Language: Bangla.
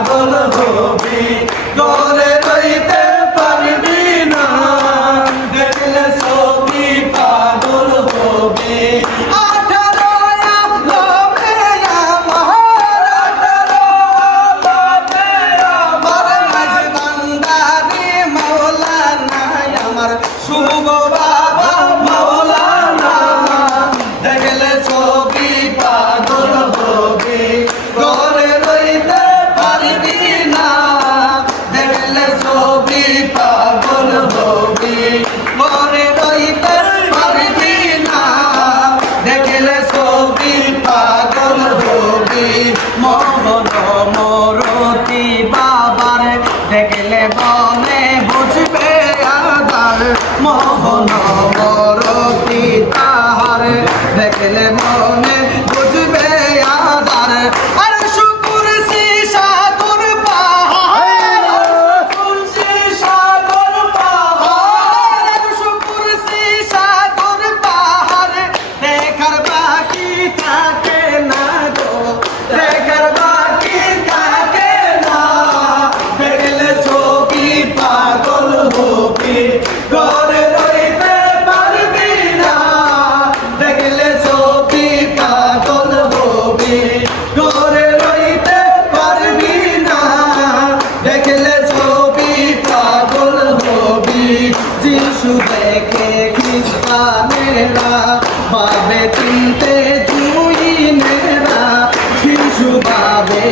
পাগল হবি মনে বুঝবে আদার মোহন মরতি তাহার। দেখলে মনে বুঝবে আদার আর শুকুর সাগর পাহাড় সাগর পাহাড় শুকুর সাগর পাহাড়। দেখার বাকি থাকে ভাবে চিনতে তুই নেরা কিছু ভাবে